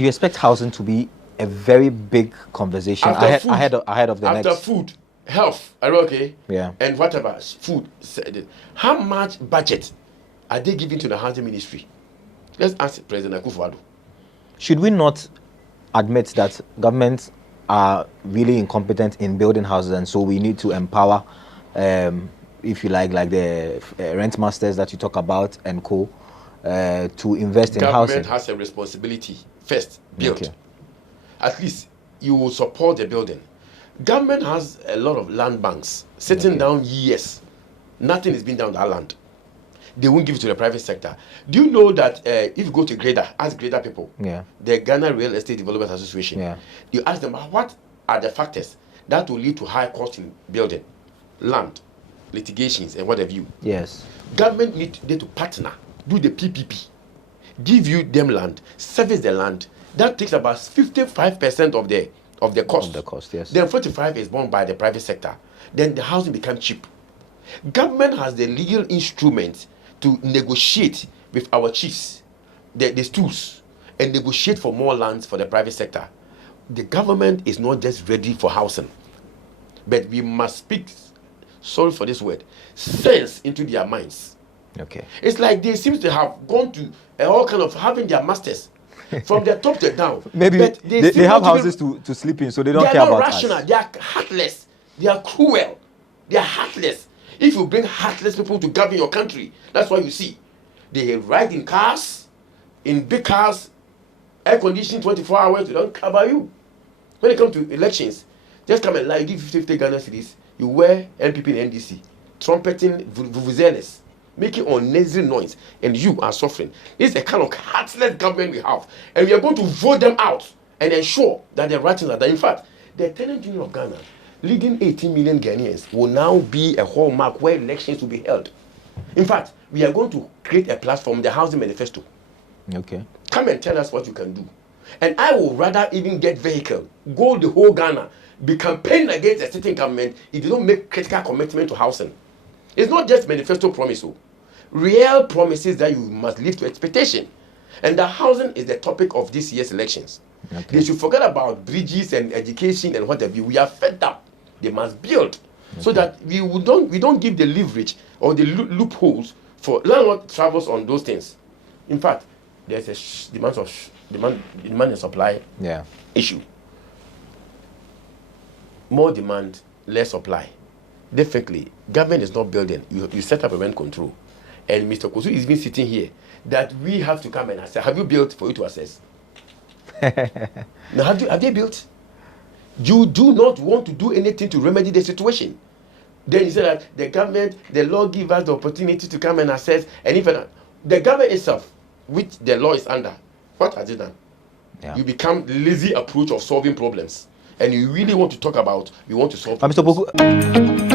You expect housing to be a very big conversation ahead of the next. After food, health, okay? Yeah. And whatever, food. How much budget are they giving to the housing ministry? Let's ask President Akufo-Addo. Should we not admit that governments are really incompetent in building houses, and so we need to empower, if you like the rent masters that you talk about and co, to invest in housing? Government has a responsibility. First, build. Okay. At least you will support the building. Government has a lot of land banks sitting down years. Nothing is being done on that land. They won't give it to the private sector. Do you know that if you go to Grader, ask Grader people, the Ghana Real Estate Development Association, you ask them what are the factors that will lead to high cost in building, land, litigations, and what have you. Yes. Government need to partner, do the PPP, give you them land, service the land. That takes about 55% of the cost. Of the cost, yes. Then 45% is borne by the private sector. Then the housing becomes cheap. Government has the legal instrument to negotiate with our chiefs, the stools, and negotiate for more lands for the private sector. The government is not just ready for housing, but we must speak, sorry for this word, sense into their minds. Okay. It's like they seem to have gone to all kind of having their masters from the top to down. Maybe they have houses to sleep in, so they don't care about us. They are not rational. They are heartless. They are cruel. They are heartless. If you bring heartless people to govern your country, that's what you see. They ride in cars, in big cars, air conditioned 24 hours. They don't care about you. When it comes to elections, just come and lie. You give 50 Ghana cedis. You wear NPP and NDC, trumpeting vuvuzelas, making unnecessary noise, and you are suffering. This is the kind of heartless government we have, and we are going to vote them out and ensure that the right things are done. In fact, the tenant union of Ghana, leading 18 million Ghanaians, will now be a hallmark where elections will be held. In fact, we are going to create a platform, the Housing Manifesto. Okay. Come and tell us what you can do. And I will rather even get vehicle, go the whole Ghana, be campaigning against a certain government if they don't make critical commitment to housing. It's not just manifesto promise. Real promises that you must live to expectation. And the housing is the topic of this year's elections. Okay. They should forget about bridges and education and whatever. We are fed up. They must build so that we don't give the leverage or the loopholes for landlord travels on those things. In fact, there's a demand and supply issue. More demand, less supply. Definitely, government is not building. You set up a rent control, and Mr. Kosu is even sitting here that we have to come and assess. Have you built for you to assess? Now, have they built? You do not want to do anything to remedy the situation. Then you say that the government, the law gives us the opportunity to come and assess, and even the government itself, which the law is under, what has it done? Yeah. You become lazy approach of solving problems, and you really want to talk about, you want to solve problems. Mr. Opoku.